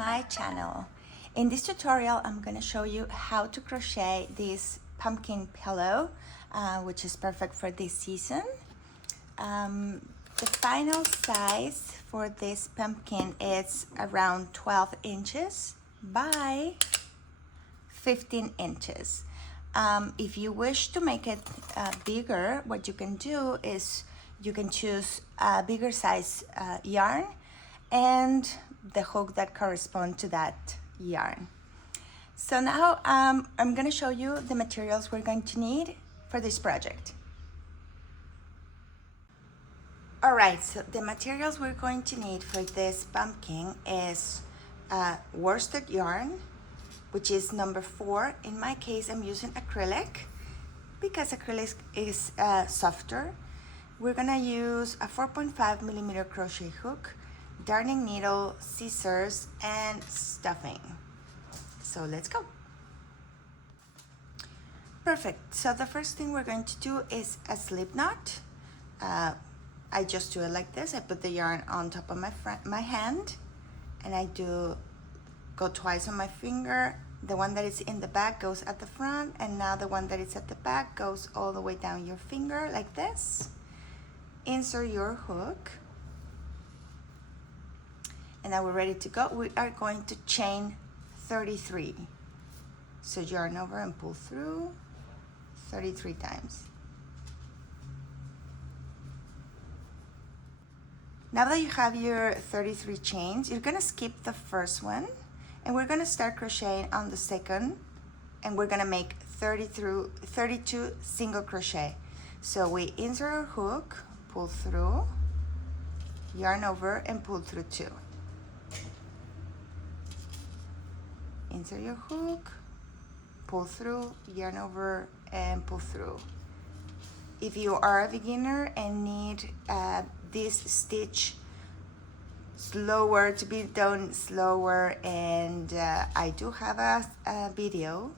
my channel. In this tutorial, I'm going to show you how to crochet this pumpkin pillow, which is perfect for this season. The final size for this pumpkin is around 12 inches by 15 inches. If you wish to make it bigger, what you can do is you can choose a bigger size yarn and the hook that corresponds to that yarn. So now I'm going to show you the materials we're going to need for this project. Alright, so the materials we're going to need for this pumpkin is worsted yarn, which is number 4. In my case, I'm using acrylic because acrylic is softer. We're gonna use a 4.5 millimeter crochet hook, darning needle, scissors, and stuffing. So let's go. Perfect. So the first thing we're going to do is a slip knot. I just do it like this. I put the yarn on top of my hand, and I go twice on my finger. The one that is in the back goes at the front, and now the one that is at the back goes all the way down your finger like this. Insert your hook, and now we're ready to go. We are going to chain 33. So yarn over and pull through 33 times. Now that you have your 33 chains, you're gonna skip the first one, and we're gonna start crocheting on the second, and we're gonna make 32 single crochet. So we insert our hook, pull through, yarn over, and pull through 2. Insert your hook, pull through, yarn over, and pull through. If you are a beginner and need this stitch slower, to be done slower, and I do have a video.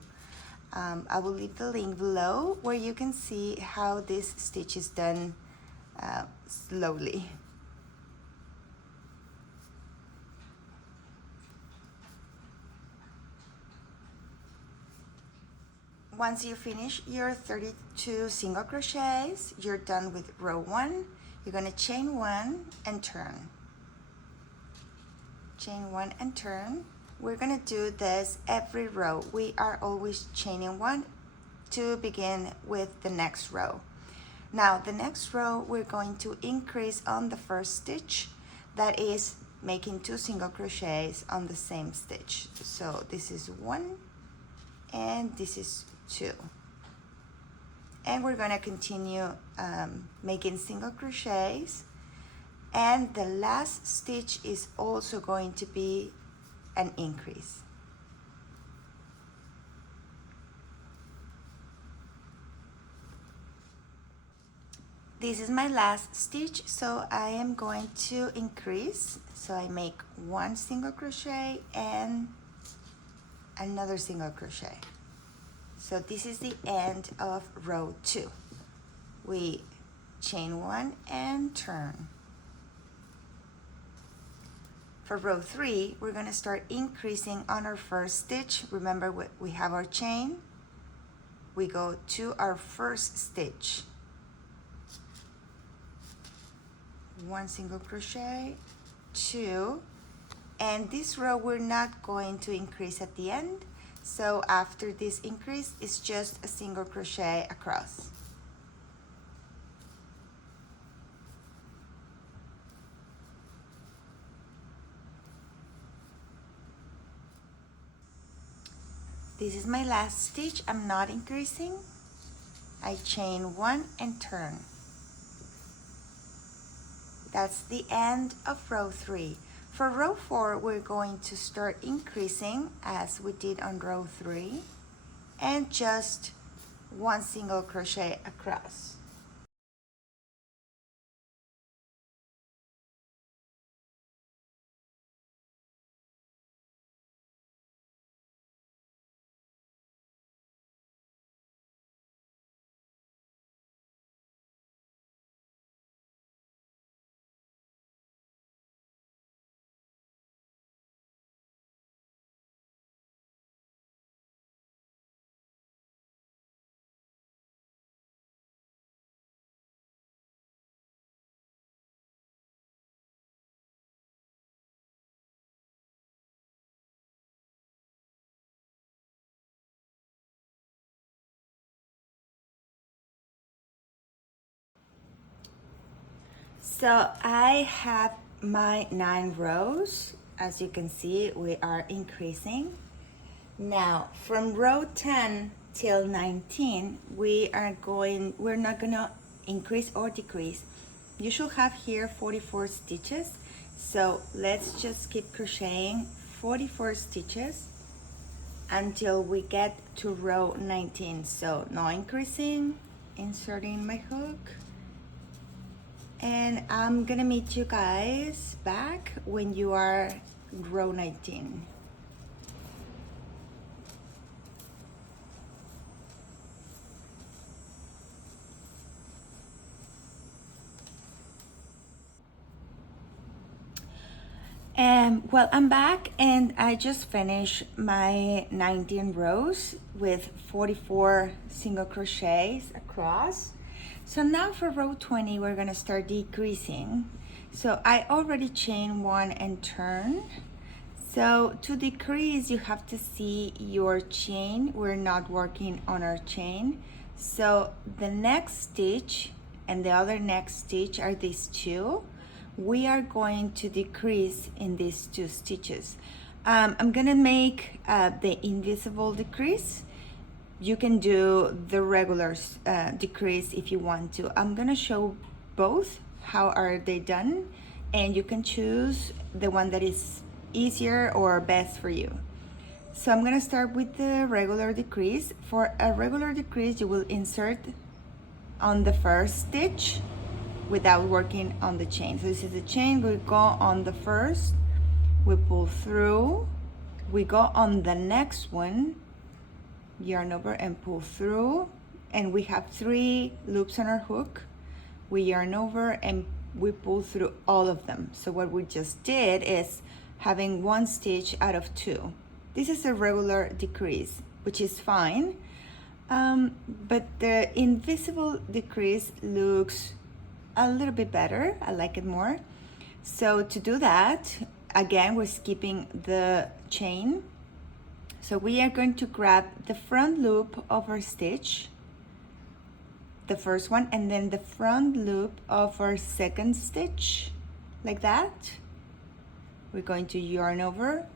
I will leave the link below where you can see how this stitch is done slowly. Once you finish your 32 single crochets, you're done with row 1. You're going to chain 1 and turn. Chain 1 and turn. We're going to do this every row. We are always chaining 1 to begin with the next row. Now the next row, we're going to increase on the first stitch, that is making 2 single crochets on the same stitch. So this is 1 and this is 2, and we're going to continue making single crochets, and the last stitch is also going to be an increase. This is my last stitch, so I am going to increase. So I make 1 single crochet and another single crochet. So this is the end of row 2. We chain 1 and turn. For row 3, we're going to start increasing on our first stitch. Remember, we have our chain. We go to our first stitch. 1 single crochet, 2, and this row we're not going to increase at the end. So after this increase, it's just a single crochet across. This is my last stitch. I'm not increasing. I chain 1 and turn. That's the end of row 3. For row 4, we're going to start increasing as we did on row 3, and just 1 single crochet across. So I have my 9 rows. As you can see, we are increasing. Now from row 10 till 19, we're not gonna increase or decrease. You should have here 44 stitches. So let's just keep crocheting 44 stitches until we get to row 19. So no increasing, inserting my hook. And I'm gonna meet you guys back when you are row 19. Well, I'm back and I just finished my 19 rows with 44 single crochets across. So now for row 20, we're gonna start decreasing. So I already chain 1 and turn. So to decrease, you have to see your chain. We're not working on our chain. So the next stitch and the other next stitch are these 2. We are going to decrease in these 2 stitches. I'm gonna make the invisible decrease. You can do the regular decrease if you want to. I'm gonna show both how are they done, and you can choose the one that is easier or best for you. So I'm gonna start with the regular decrease. For a regular decrease, you will insert on the first stitch without working on the chain. So this is the chain, we go on the first, we pull through, we go on the next one, yarn over and pull through, and we have 3 loops on our hook. We yarn over and we pull through all of them. So what we just did is having 1 stitch out of 2. This is a regular decrease, which is fine, but the invisible decrease looks a little bit better. I like it more. So to do that, again, we're skipping the chain. So we are going to grab the front loop of our stitch, the first one, and then the front loop of our second stitch, like that. We're going to yarn over,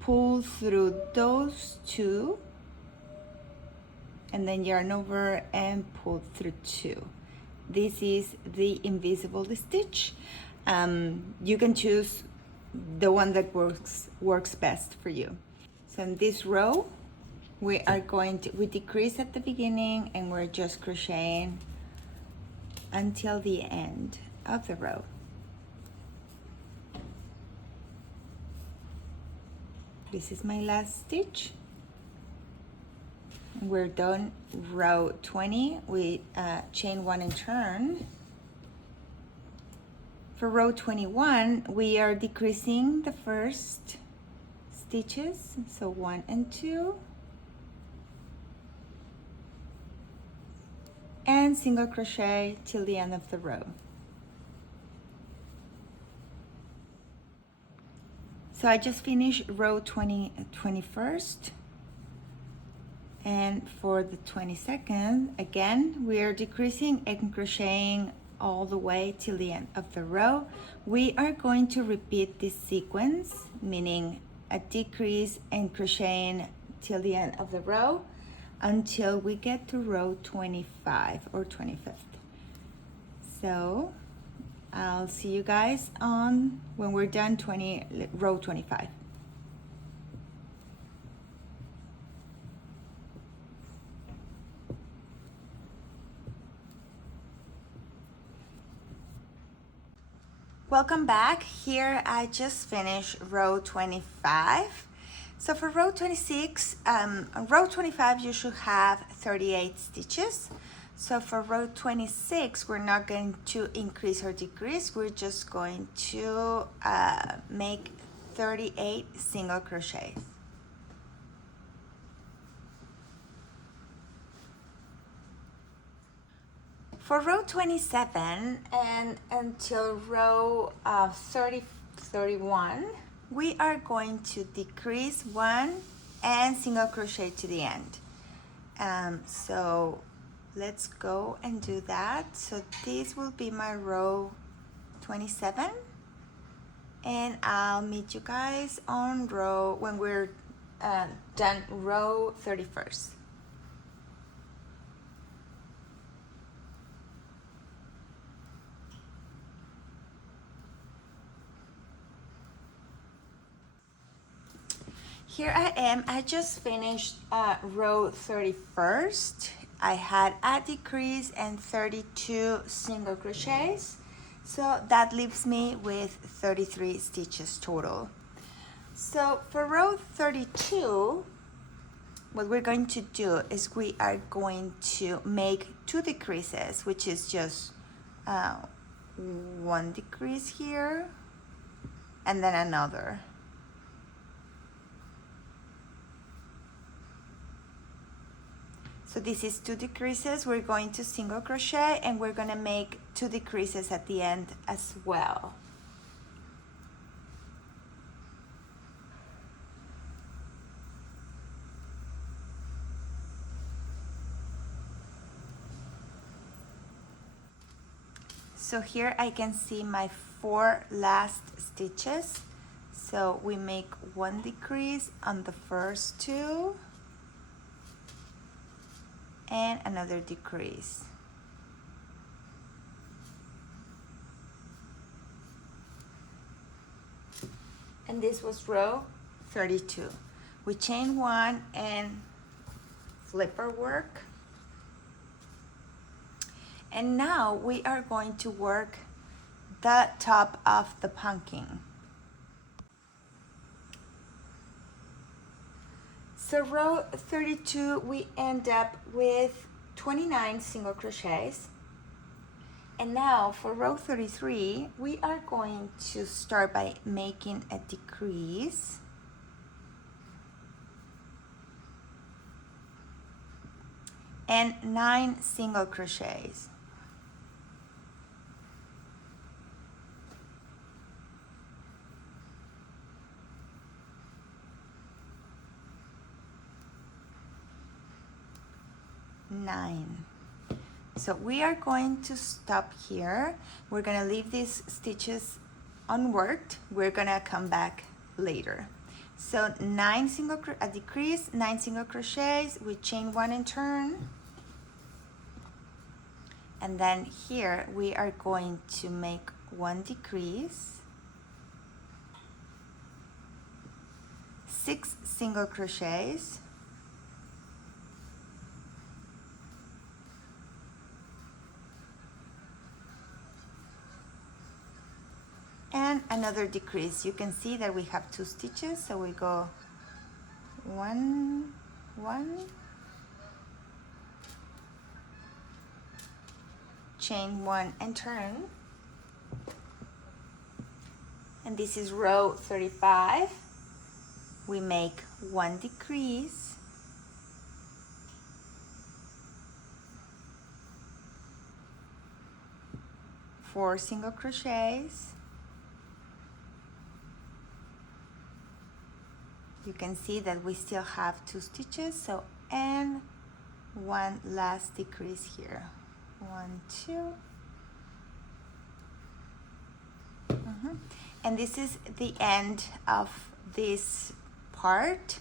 pull through those 2, and then yarn over and pull through 2. This is the invisible stitch. You can choose the one that works best for you. So in this row, we decrease at the beginning and we're just crocheting until the end of the row. This is my last stitch. We're done row 20. We chain 1 and turn. For row 21, we are decreasing the first stitches, so 1 and 2, and single crochet till the end of the row. So I just finished row 21st. And for the 22nd, again, we are decreasing and crocheting all the way till the end of the row. We are going to repeat this sequence, meaning a decrease and crocheting till the end of the row until we get to row 25 or 25th. So I'll see you guys on when we're done row 25. Welcome back. Here I just finished row 25. So for row 26, on row 25 you should have 38 stitches. So for row 26, we're not going to increase or decrease. We're just going to make 38 single crochets. For row 27 and until row 31, we are going to decrease 1 and single crochet to the end. So let's go and do that. So this will be my row 27, and I'll meet you guys on row when we're done row 31st. Here I am. I just finished row 31st. I had a decrease and 32 single crochets, so that leaves me with 33 stitches total. So for row 32, what we're going to do is we are going to make 2 decreases, which is just 1 decrease here and then another. So this is 2 decreases. We're going to single crochet and we're going to make 2 decreases at the end as well. So here I can see my 4 last stitches. So we make 1 decrease on the first 2 and another decrease. And this was row 32. We chain 1 and flipper work. And now we are going to work the top of the pumpkin. So row 32, we end up with 29 single crochets. And now for row 33, we are going to start by making a decrease. And 9 single crochets. So we are going to stop here. We're gonna leave these stitches unworked. We're gonna come back later. So 9 single a decrease, 9 single crochets. We chain 1 and turn. And then here we are going to make 1 decrease, 6 single crochets, and another decrease. You can see that we have 2 stitches, so we go 1, 1, chain 1 and turn. And this is row 35. We make 1 decrease, 4 single crochets. You can see that we still have 2 stitches, so and 1 last decrease here. 1, 2. And this is the end of this part.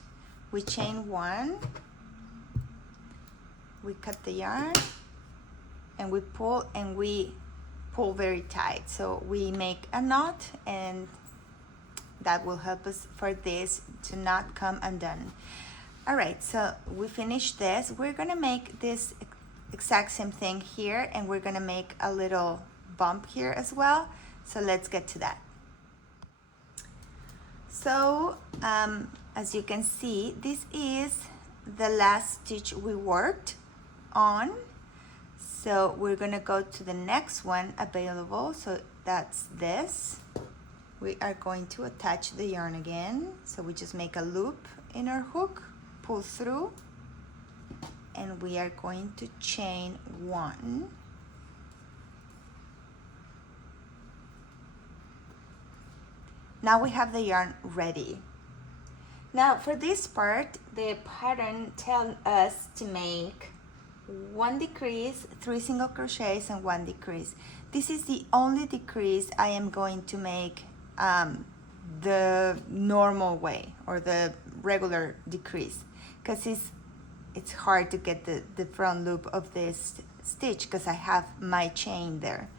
We chain 1, we cut the yarn, and we pull very tight. So we make a knot, and that will help us for this to not come undone. All right, so we finished this. We're gonna make this exact same thing here, and we're gonna make a little bump here as well. So let's get to that. So as you can see, this is the last stitch we worked on. So we're gonna go to the next one available. So that's this. We are going to attach the yarn again. So we just make a loop in our hook, pull through, and we are going to chain 1. Now we have the yarn ready. Now for this part, the pattern tells us to make 1 decrease, 3 single crochets, and 1 decrease. This is the only decrease I am going to make the normal way, or the regular decrease, because it's hard to get the front loop of this stitch because I have my chain there.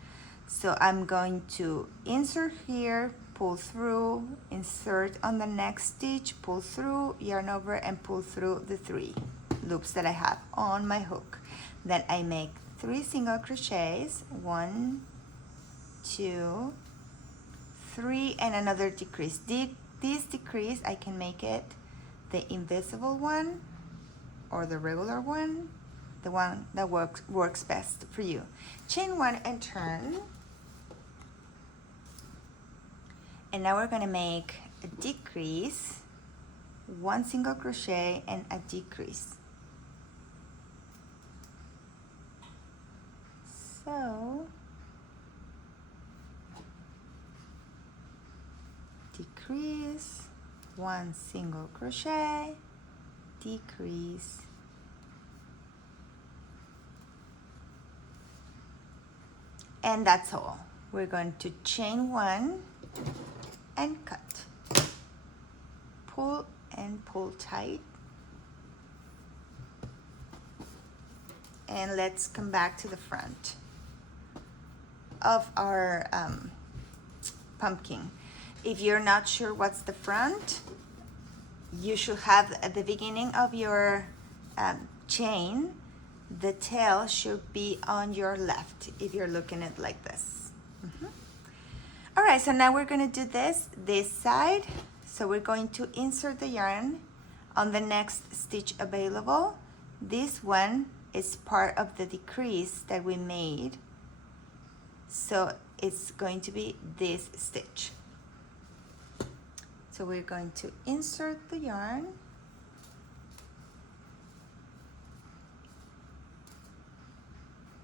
So I'm going to insert here, pull through, insert on the next stitch, pull through, yarn over, and pull through the 3 loops that I have on my hook. Then I make 3 single crochets, 1, 2, 3, and another decrease. This decrease, I can make it the invisible one or the regular one, the one that works best for you. Chain 1 and turn. And now we're going to make a decrease, 1 single crochet, and a decrease. So decrease, 1 single crochet, decrease, and that's all. We're going to chain 1 and cut, pull and pull tight, and let's come back to the front of our pumpkin. If you're not sure what's the front, you should have at the beginning of your chain, the tail should be on your left if you're looking at it like this. All right, so now we're going to do this side. So we're going to insert the yarn on the next stitch available. This one is part of the decrease that we made. So it's going to be this stitch. So we're going to insert the yarn,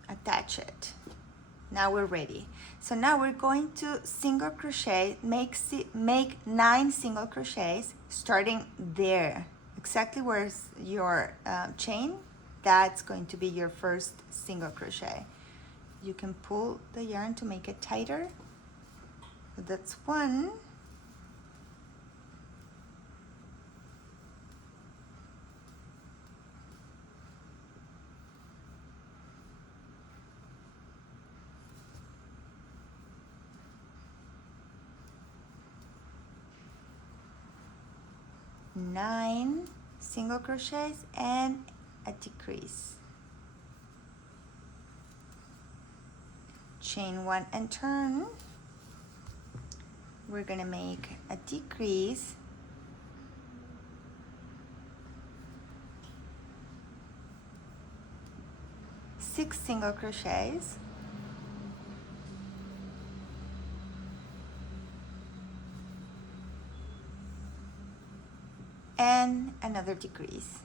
attach it. Now we're ready. So now we're going to single crochet, make 9 single crochets starting there, exactly where's your chain. That's going to be your first single crochet. You can pull the yarn to make it tighter. That's 1. Nine single crochets and a decrease. Chain 1 and turn. We're going to make a decrease, six single crochets, and another decrease.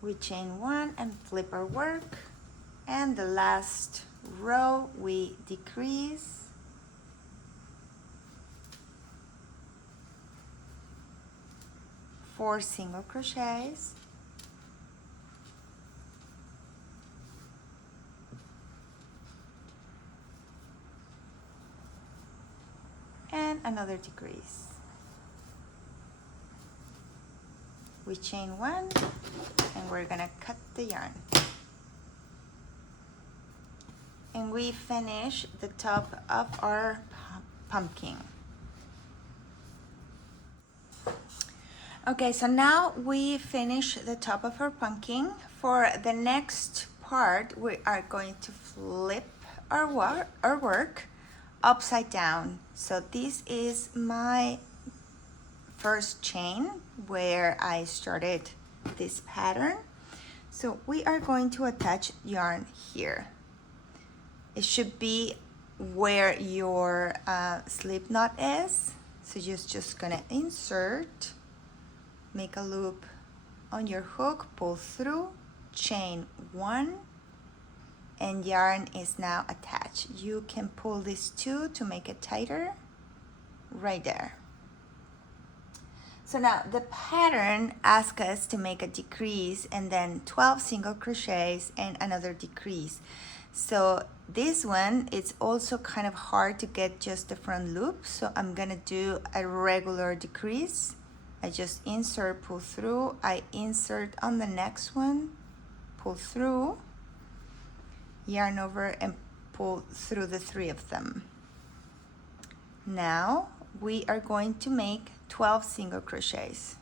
We chain 1 and flip our work, and the last row we decrease, four single crochets, and another decrease. We chain 1 and we're gonna cut the yarn. And we finish the top of our pumpkin. Okay, so now we finish the top of our pumpkin. For the next part, we are going to flip our work upside down. So this is my first chain where I started this pattern. So we are going to attach yarn here. It should be where your slip knot is. So you're just gonna insert, make a loop on your hook, pull through, chain 1, and yarn is now attached. You can pull these two to make it tighter. right there. So now the pattern asks us to make a decrease and then 12 single crochets and another decrease. So this one, it's also kind of hard to get just the front loop. So I'm gonna do a regular decrease. I just insert, pull through, I insert on the next one, pull through, yarn over and pull through the 3 of them. Now we are going to make 12 single crochets.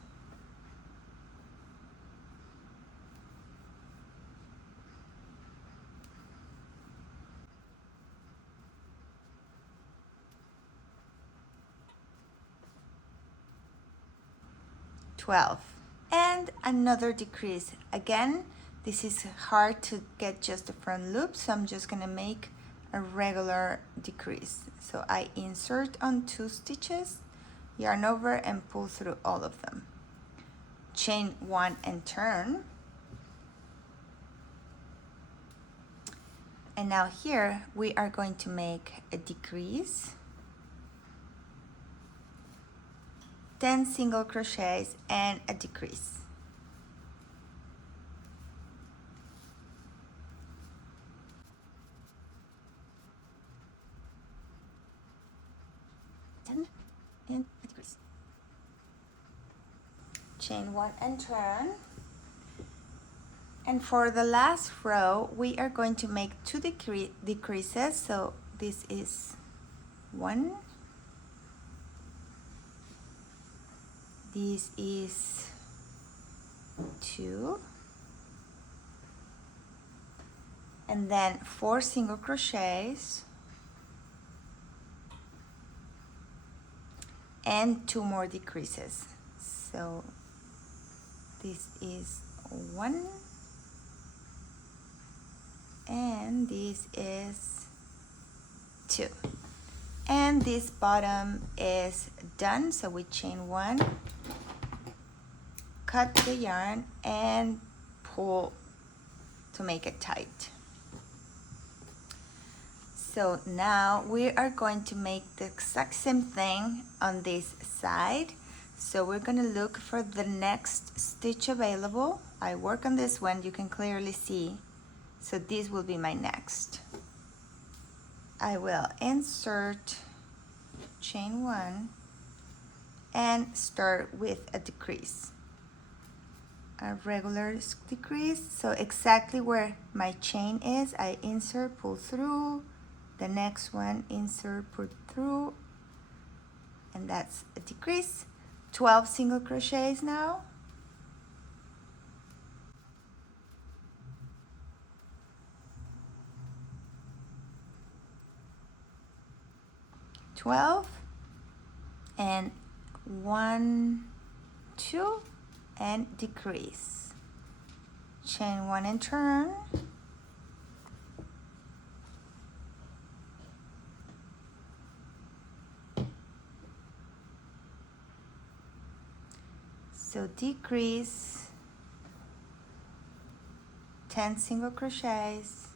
And another decrease. Again, this is hard to get just the front loop, so I'm just gonna make a regular decrease. So I insert on 2 stitches, yarn over and pull through all of them. Chain 1 and turn. And now here we are going to make a decrease, 10 single crochets and a decrease. And a decrease. Chain 1 and turn. And for the last row, we are going to make 2 decreases. So this is 1. This is 2. And then 4 single crochets. And 2 more decreases. So this is 1. And this is 2. And this bottom is done, so we chain 1, cut the yarn and pull to make it tight. So now we are going to make the exact same thing on this side. So we're gonna look for the next stitch available. I work on this one, you can clearly see. So this will be my next. I will insert, chain 1, and start with a decrease. A regular decrease, so exactly where my chain is, I insert, pull through, the next one, insert, pull through, and that's a decrease. 12 single crochets now. And 1, 2, and decrease. Chain 1 and turn. So decrease, 10 single crochets,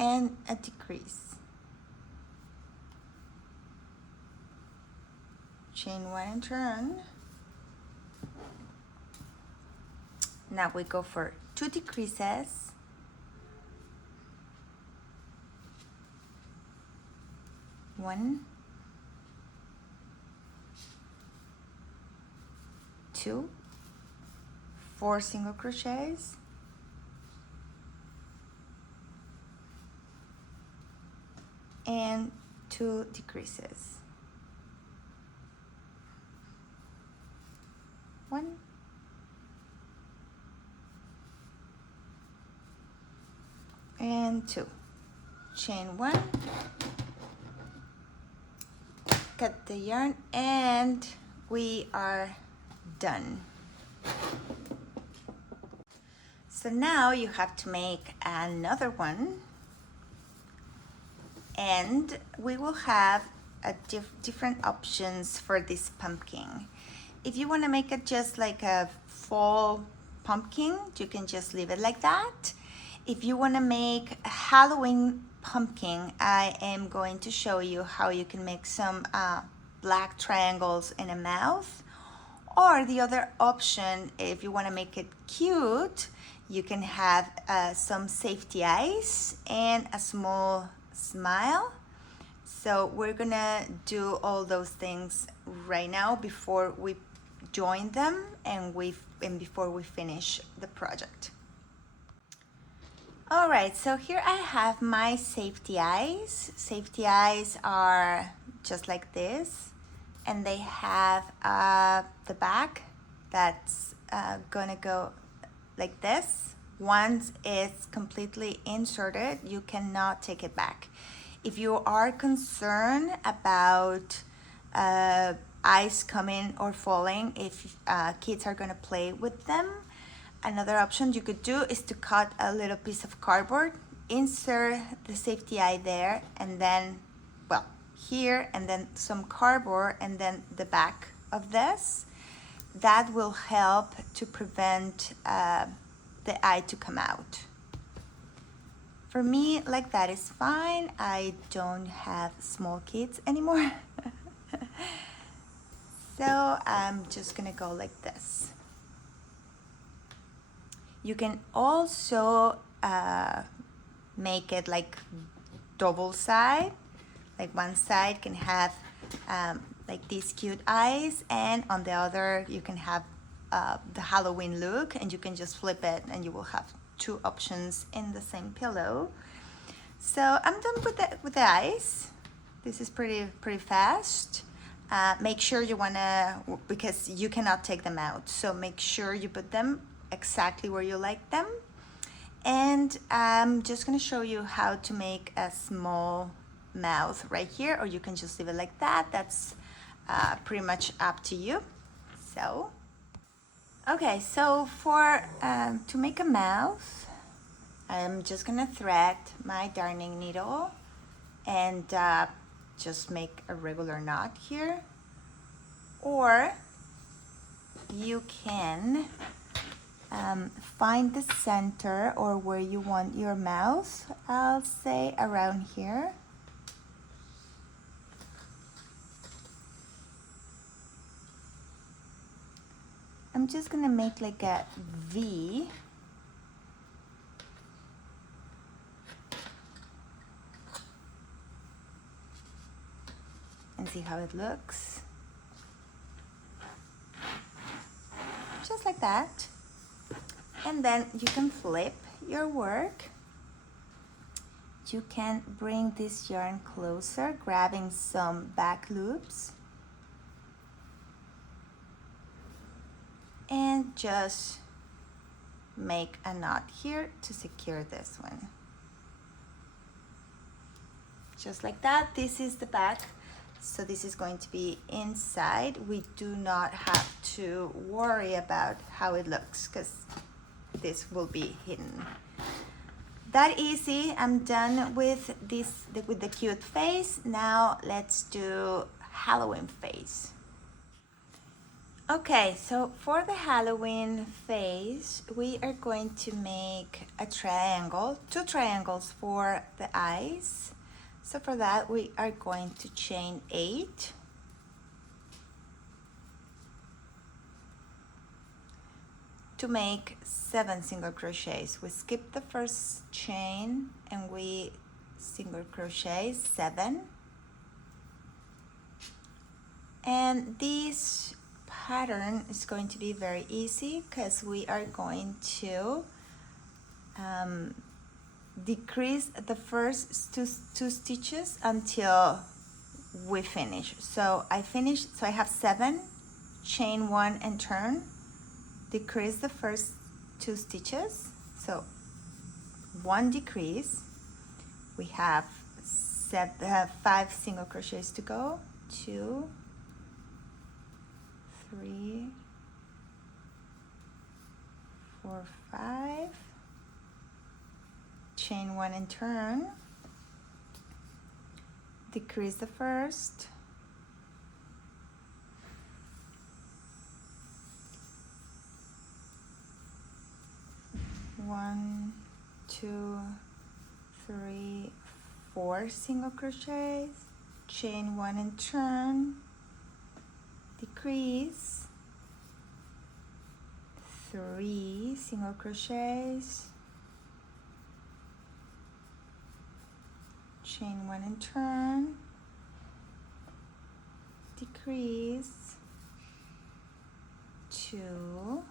and a decrease. Chain 1 and turn. Now we go for 2 decreases. One, 2, 4 single crochets, and 2 decreases. 1, and 2. Chain 1, cut the yarn, and we are done. So now you have to make another one, and we will have a different options for this pumpkin. If you want to make it just like a fall pumpkin, you can just leave it like that. If you want to make a Halloween pumpkin, I am going to show you how you can make some black triangles in a mouth. Or the other option, if you want to make it cute, you can have some safety eyes and a small smile. So we're gonna do all those things right now before we join them and before we finish the project. All right, so here I have my safety eyes. Safety eyes are just like this, and they have the back that's gonna go like this. Once it's completely inserted, you cannot take it back. If you are concerned about eyes coming or falling, if kids are gonna play with them, another option you could do is to cut a little piece of cardboard, insert the safety eye there, and then, well, here, and then some cardboard, and then the back of this. That will help to prevent the eye to come out. For me, like that is fine. I don't have small kids anymore. So I'm just gonna go like this. You can also make it like double side. Like one side can have like these cute eyes, and on the other you can have the Halloween look, and you can just flip it and you will have two options in the same pillow. So I'm done with the eyes. This is pretty fast. Make sure you wanna, because you cannot take them out, so make sure you put them exactly where you like them. And I'm just gonna show you how to make a small mouth right here, or you can just leave it like that. That's pretty much up to you. So okay, so for to make a mouth, I'm just gonna thread my darning needle and just make a regular knot here. Or you can find the center, or where you want your mouth, I'll say around here. I'm just gonna make like a V. And see how it looks. Just like that. And then you can flip your work. You can bring this yarn closer, grabbing some back loops. And just make a knot here to secure this one. Just like that. This is the back, so this is going to be inside. We do not have to worry about how it looks, because this will be hidden. That easy. I'm done with this, with the cute face. Now let's do Halloween face. Okay, so for the Halloween face, we are going to make a triangle, 2 triangles for the eyes. So for that, we are going to chain 8. To make 7 single crochets. We skip the first chain and we single crochet 7. And this pattern is going to be very easy, because we are going to decrease the first two stitches until we finish. So I have 7, chain 1 and turn, decrease the first 2 stitches, so 1 decrease. We have 5 single crochets to go, 2, 3, 4, 5, chain 1 and turn, decrease the first, 1, 2, 3, 4 single crochets, chain 1 and turn, decrease, 3 single crochets, chain 1 and turn, decrease, 2,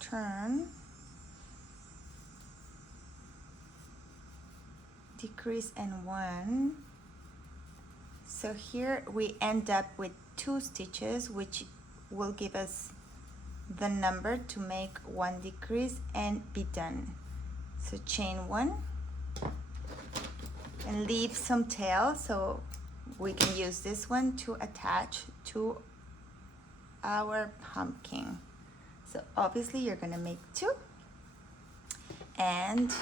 turn, decrease, and 1. So here we end up with 2 stitches, which will give us the number to make 1 decrease and be done. So chain 1 and leave some tail, so we can use this one to attach to our pumpkin. So obviously you're gonna make 2, and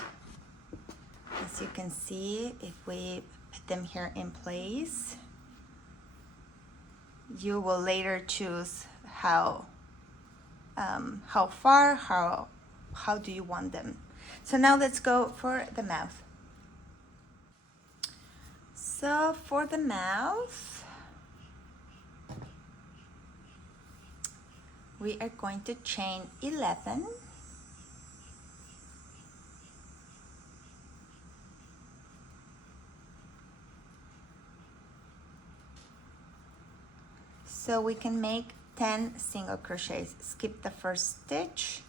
as you can see, if we put them here in place, you will later choose how far, how do you want them. So now let's go for the mouth. So for the mouth, we are going to chain 11, so we can make 10 single crochets. Skip the first stitch,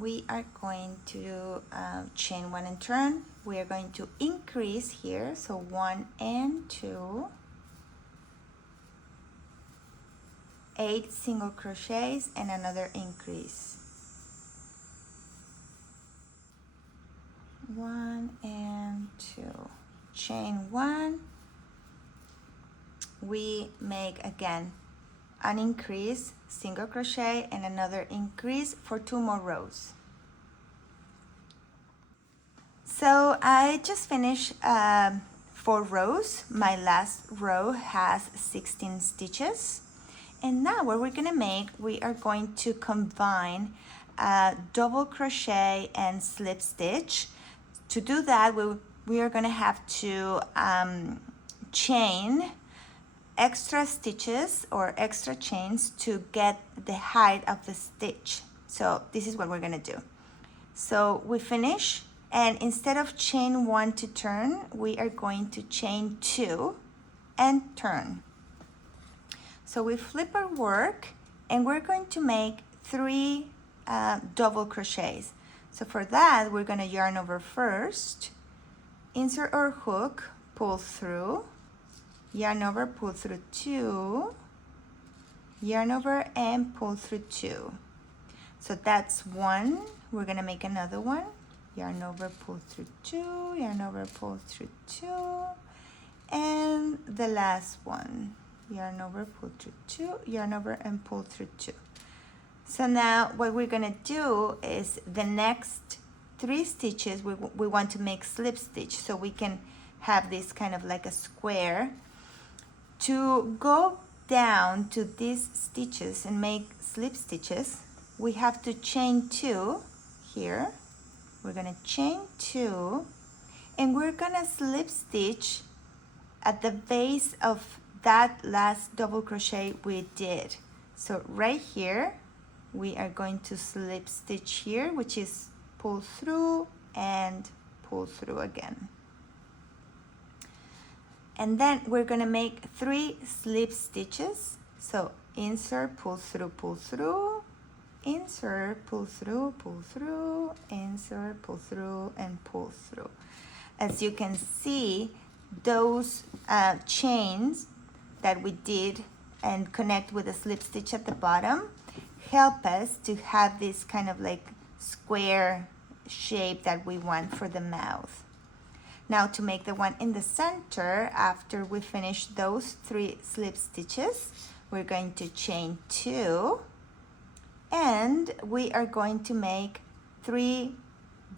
we are going to chain 1 and turn. We are going to increase here, so 1 and 2, 8 single crochets and another increase, 1 and 2, chain 1. We make again an increase, single crochet, and another increase for 2 more rows. So I just finished 4 rows. My last row has 16 stitches, and now what we're gonna make, we are going to combine double crochet and slip stitch. To do that, we are gonna have to chain extra stitches or extra chains to get the height of the stitch. So this is what we're gonna do. So we finish, and instead of chain 1 to turn, we are going to chain 2 and turn. So we flip our work, and we're going to make 3 double crochets. So for that, we're gonna yarn over first, insert our hook, pull through, yarn over, pull through 2, yarn over and pull through 2. So that's 1. We're gonna make another one, yarn over, pull through 2, yarn over, pull through 2, and the last one, yarn over, pull through 2, yarn over and pull through 2. So now what we're gonna do is the next 3 stitches we want to make slip stitch, so we can have this kind of like a square. To go down to these stitches and make slip stitches, we have to chain 2 here. We're gonna chain 2, and we're gonna slip stitch at the base of that last double crochet we did. So right here, we are going to slip stitch here, which is pull through and pull through again. And then we're gonna make 3 slip stitches. So insert, pull through, insert, pull through, insert, pull through, and pull through. As you can see, those chains that we did and connect with a slip stitch at the bottom help us to have this kind of like square shape that we want for the mouth. Now to make the one in the center, after we finish those 3 slip stitches, we're going to chain 2, and we are going to make 4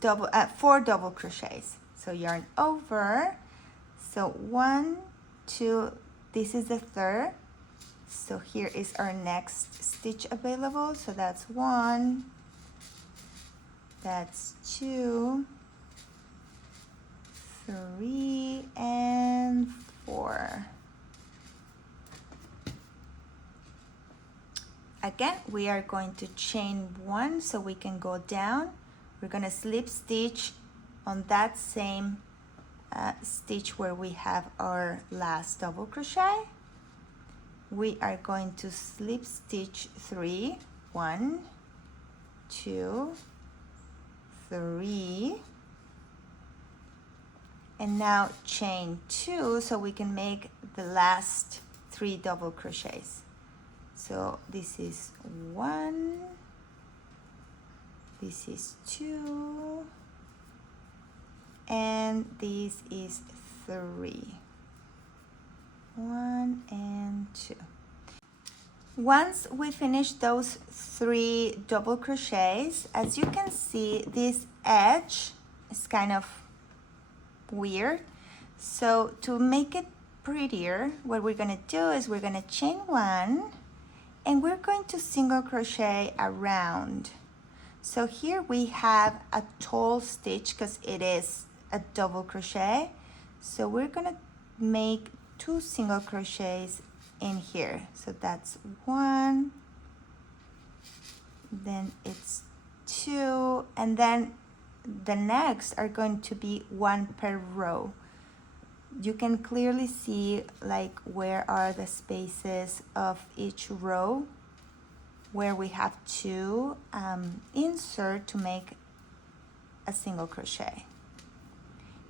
double crochets. So yarn over, so 1, 2, this is the third. So here is our next stitch available. So that's 1, that's 2, 3, and 4. Again, we are going to chain 1 so we can go down. We're going to slip stitch on that same stitch where we have our last double crochet. We are going to slip stitch 3, 1, 2, 3, and now chain 2 so we can make the last 3 double crochets. So this is 1, this is 2, and this is 3. 1 and 2. Once we finish those 3 double crochets, as you can see, this edge is kind of weird. So to make it prettier, what we're going to do is we're going to chain 1, and we're going to single crochet around. So here we have a tall stitch because it is a double crochet. So we're going to make 2 single crochets in here. So that's 1, then it's 2, and then the next are going to be 1 per row. You can clearly see like where are the spaces of each row where we have to insert to make a single crochet.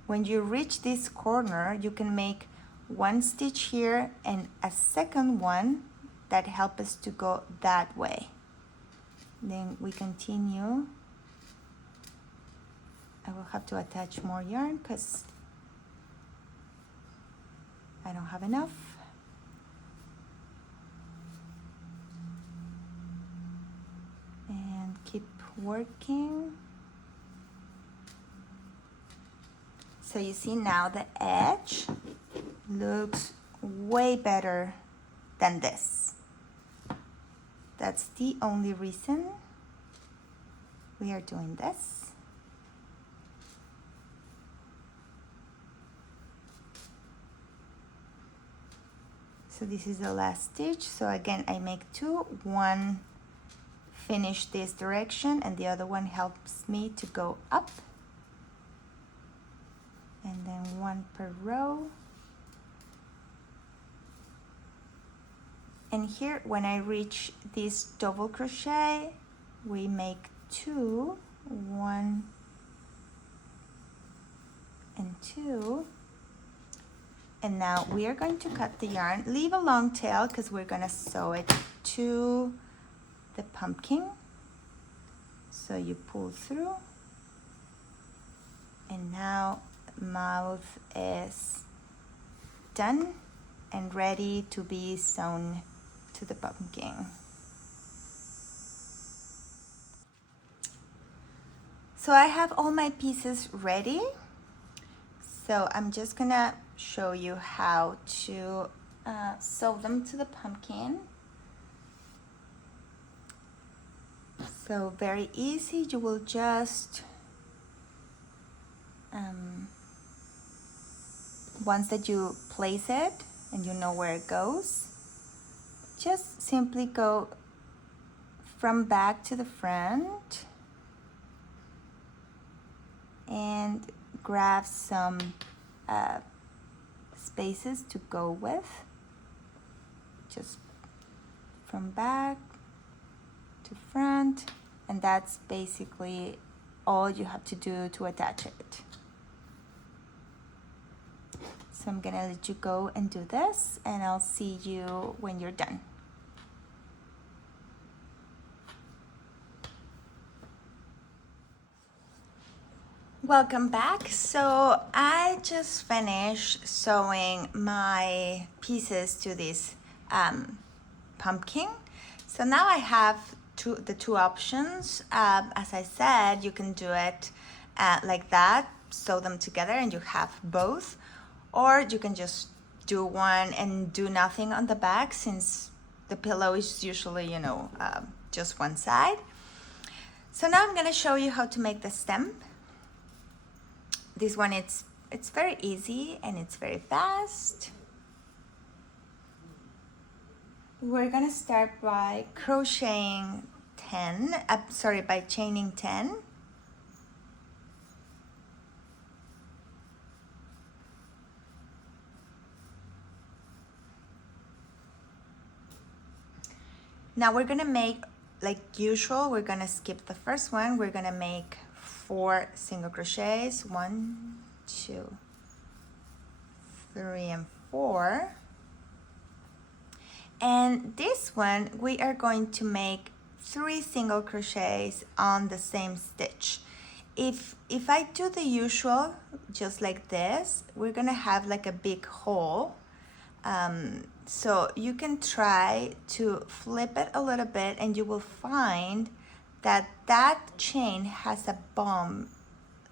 When you reach this corner, you can make 1 stitch here and a second one that helps us to go that way. Then we continue. I will have to attach more yarn because I don't have enough. And keep working. So you see now the edge looks way better than this. That's the only reason we are doing this. So this is the last stitch. So again, I make 2, 1 finish this direction and the other one helps me to go up. And then 1 per row. And here, when I reach this double crochet, we make 2, 1 and 2. And now we are going to cut the yarn. Leave a long tail because we're going to sew it to the pumpkin. So you pull through. And now mouth is done and ready to be sewn to the pumpkin. So I have all my pieces ready. So I'm just gonna show you how to sew them to the pumpkin. So very easy. You will just once that you place it and you know where it goes, just simply go from back to the front and grab some spaces to go with, just from back to front, and that's basically all you have to do to attach it. So I'm gonna let you go and do this, and I'll see you when you're done. Welcome back. So I just finished sewing my pieces to this pumpkin. So now I have the two options. As I said, you can do it like that, sew them together and you have both, or you can just do one and do nothing on the back, since the pillow is usually, just one side. So now I'm going to show you how to make the stem. This one, it's very easy and it's very fast. We're gonna start by crocheting 10, by chaining 10. Now we're gonna make, like usual, we're gonna skip the first one. We're gonna make 4 single crochets, 1, 2, 3, and 4. And this one, we are going to make 3 single crochets on the same stitch. If I do the usual, just like this, we're gonna have like a big hole. So you can try to flip it a little bit and you will find that that chain has a bump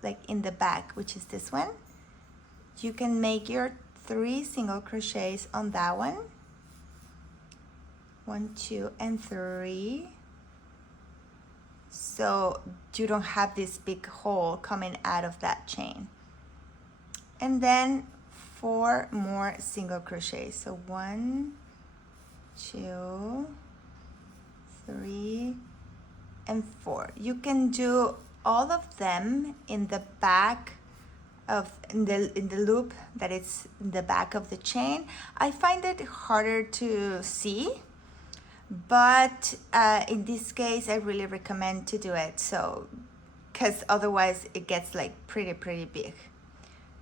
like in the back, which is this one. You can make your 3 single crochets on that one. 1, 2, and 3. So you don't have this big hole coming out of that chain. And then 4 more single crochets. So 1, 2, 3, and 4. You can do all of them in the back of in the loop that is in the back of the chain. I find it harder to see, but in this case I really recommend to do it, so because otherwise it gets like pretty big.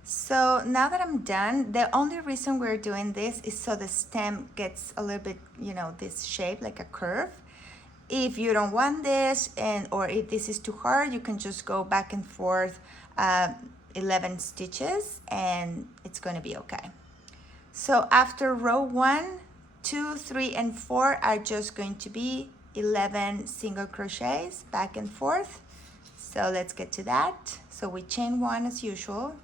So now that I'm done, the only reason we're doing this is so the stem gets a little bit, this shape like a curve. If you don't want this, or if this is too hard, you can just go back and forth 11 stitches and it's going to be okay. So after row 1, 2, 3, and 4 are just going to be 11 single crochets back and forth. So let's get to that. So we chain 1 as usual,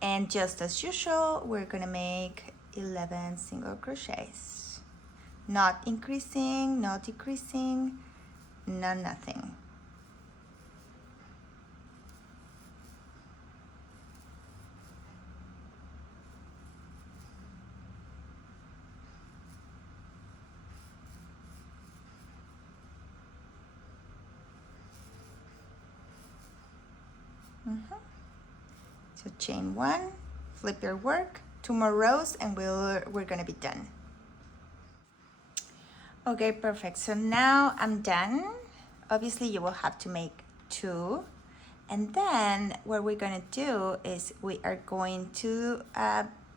and just as usual we're gonna make 11 single crochets, not increasing, not decreasing, nothing. So chain 1, flip your work, 2 more rows, and we're gonna be done. Okay, perfect. So now I'm done. Obviously you will have to make 2, and then what we're gonna do is we are going to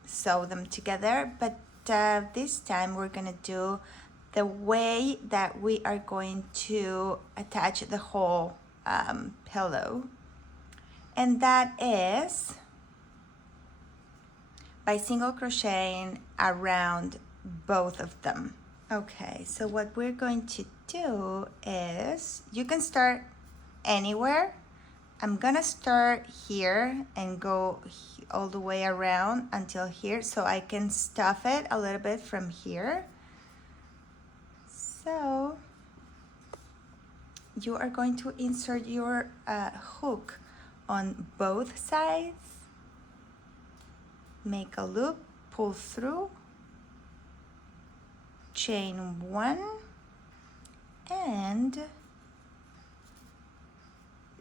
sew them together, but this time we're gonna do the way that we are going to attach the whole pillow. And that is by single crocheting around both of them. Okay, so what we're going to do is, you can start anywhere. I'm gonna start here and go all the way around until here, so I can stuff it a little bit from here. So you are going to insert your hook on both sides, make a loop, pull through, chain 1, and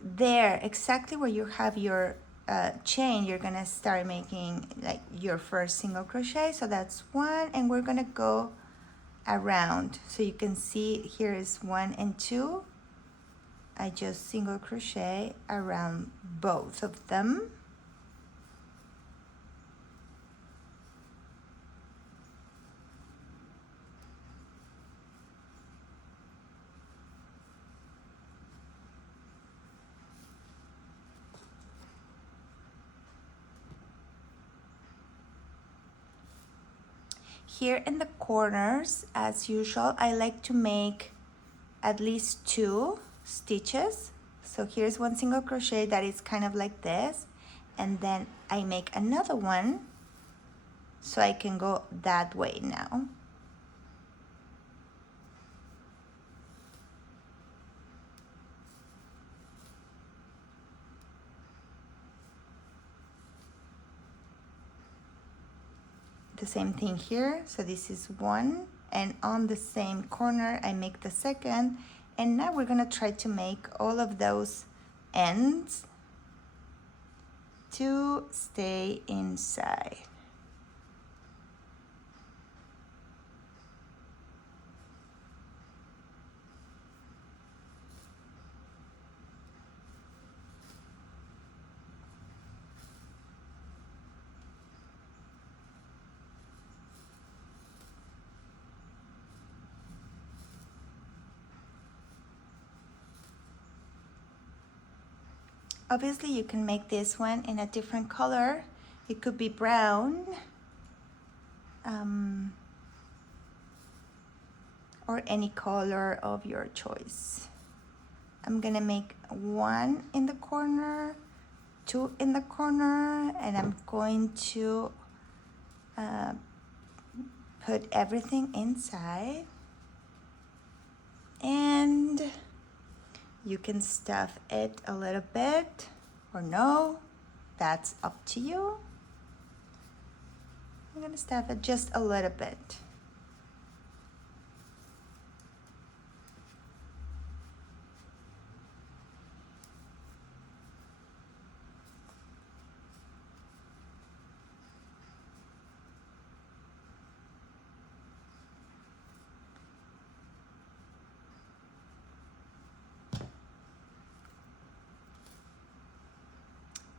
there, exactly where you have your chain, you're gonna start making like your first single crochet. So that's 1, and we're gonna go around. So you can see here is 1 and 2. I just single crochet around both of them. Here in the corners, as usual, I like to make at least 2 stitches. So here's one single crochet that is kind of like this, and then I make another one so I can go that way now. The same thing here, so this is one, and on the same corner I make the second, and now we're gonna try to make all of those ends to stay inside. Obviously, you can make this one in a different color. It could be brown, or any color of your choice. I'm gonna make 1 in the corner, 2 in the corner, and I'm going to put everything inside. And you can stuff it a little bit or no, that's up to you. I'm gonna stuff it just a little bit.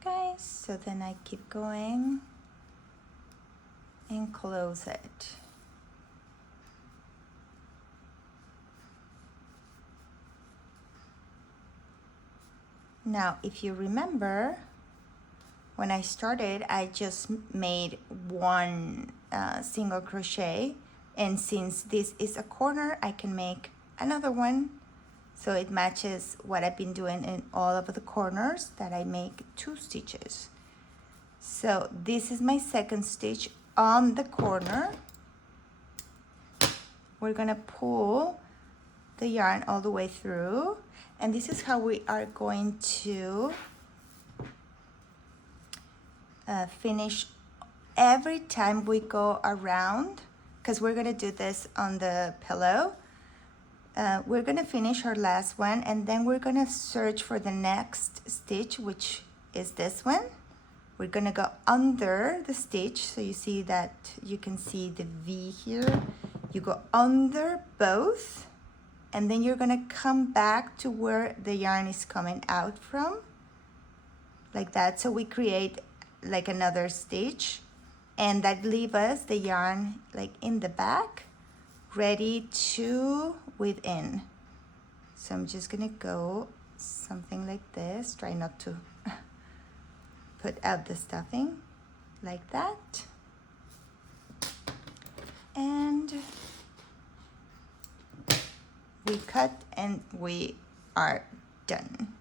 Okay, so then I keep going and close it. Now, if you remember, when I started, I just made 1 single crochet, and since this is a corner, I can make another one. So it matches what I've been doing in all of the corners, that I make 2 stitches. So this is my second stitch on the corner. We're gonna pull the yarn all the way through, and this is how we are going to finish every time we go around, because we're gonna do this on the pillow. We're gonna finish our last one, and then we're gonna search for the next stitch, which is this one. We're gonna go under the stitch, so you see that you can see the V here. You go under both, and then you're gonna come back to where the yarn is coming out from, like that. So we create like another stitch, and that leaves us the yarn like in the back, ready to within. So I'm just gonna go something like this, try not to put out the stuffing, like that, and we cut and we are done.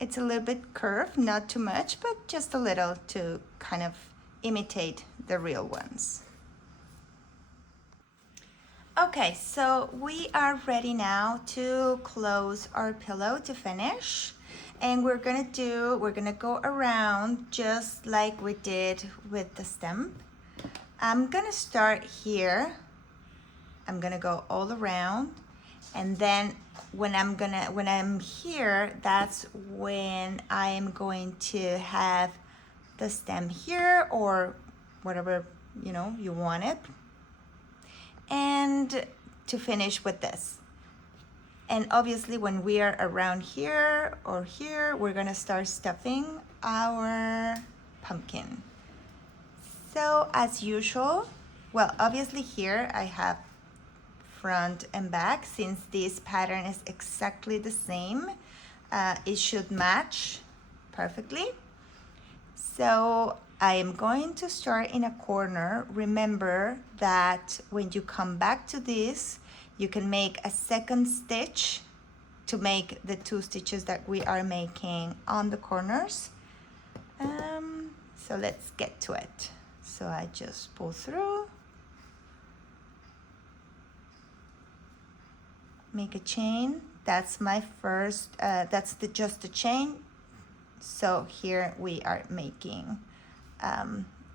It's a little bit curved, not too much, but just a little to kind of imitate the real ones. Okay, so we are ready now to close our pillow to finish. And we're gonna go around just like we did with the stem. I'm gonna start here. I'm gonna go all around, and then when I'm here, that's when I am going to have the stem here, or whatever you want it, and to finish with this. And obviously when we are around here or here, we're gonna start stuffing our pumpkin. So as usual, well, obviously here I have front and back. Since this pattern is exactly the same, it should match perfectly. So I am going to start in a corner. Remember that when you come back to this, you can make a second stitch to make the 2 stitches that we are making on the corners. So let's get to it. So I just pull through, make a chain. That's my first, that's just the chain. So here we are making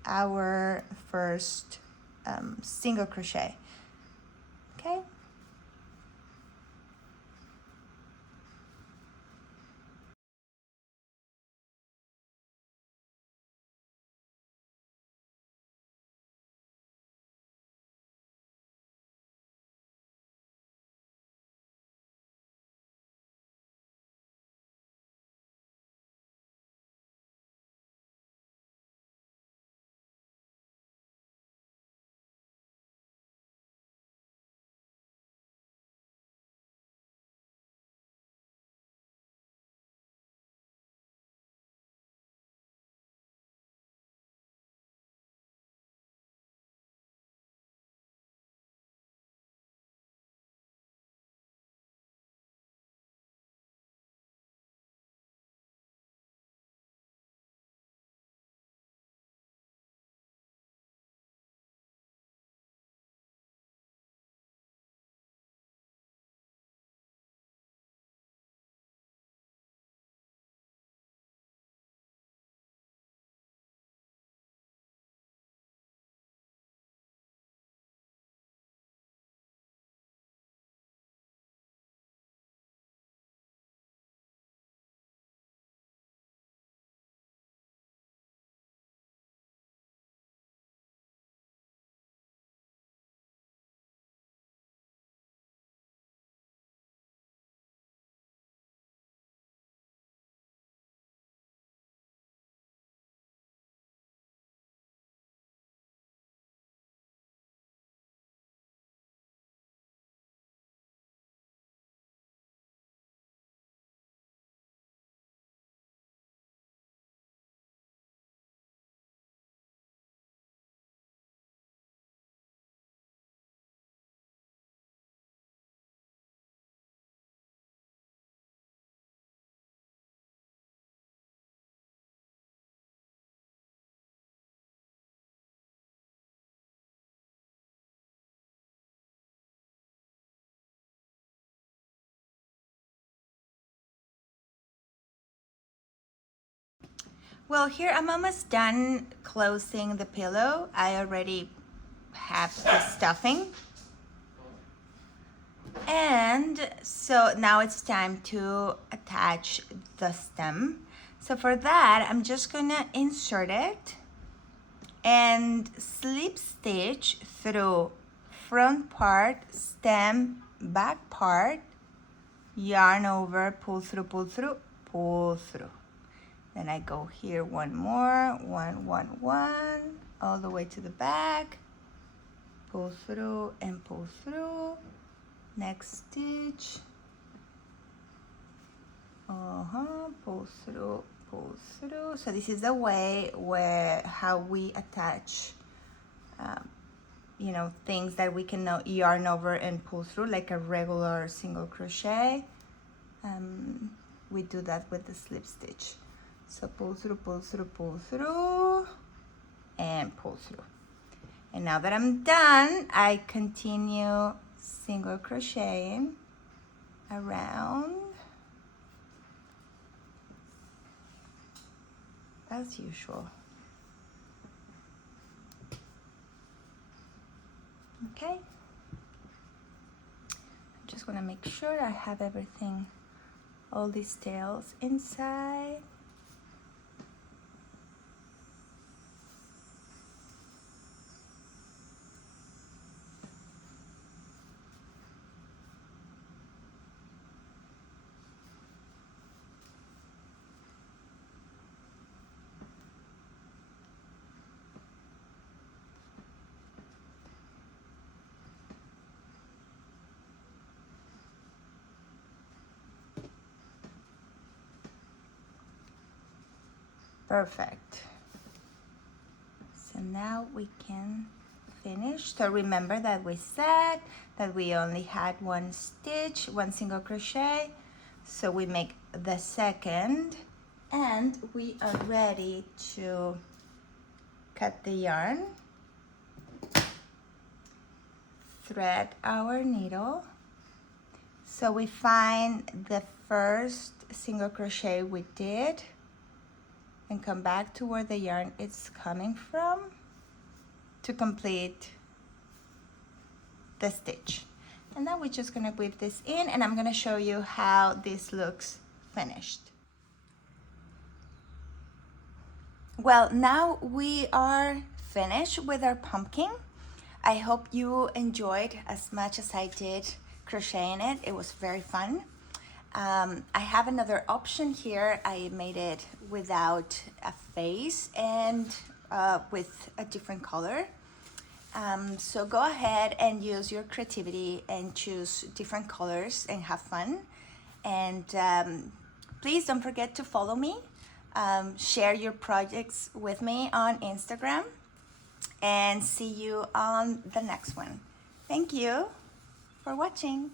our first single crochet. Okay. Well, here I'm almost done closing the pillow. I already have the stuffing. And so now it's time to attach the stem. So for that, I'm just gonna insert it and slip stitch through front part, stem, back part, yarn over, pull through, pull through, pull through. Then I go here one more, one, all the way to the back, pull through and pull through. Next stitch, pull through, pull through. So this is the way how we attach, you know, things that we can now yarn over and pull through like a regular single crochet. We do that with the slip stitch. So pull through, pull through, pull through, and pull through. And now that I'm done, I continue single crocheting around as usual. Okay. I'm just gonna make sure I have everything, all these tails inside. Perfect. So now we can finish. So remember that we said that we only had one stitch, one single crochet. So we make the second, and we are ready to cut the yarn, thread our needle. So we find the first single crochet we did and come back to where the yarn is coming from to complete the stitch. And now we're just gonna weave this in, and I'm gonna show you how this looks finished. Well, now we are finished with our pumpkin. I hope you enjoyed as much as I did crocheting it. It was very fun. I have another option here. I made it without a face and with a different color. So go ahead and use your creativity and choose different colors and have fun. And please don't forget to follow me. Share your projects with me on Instagram, and see you on the next one. Thank you for watching.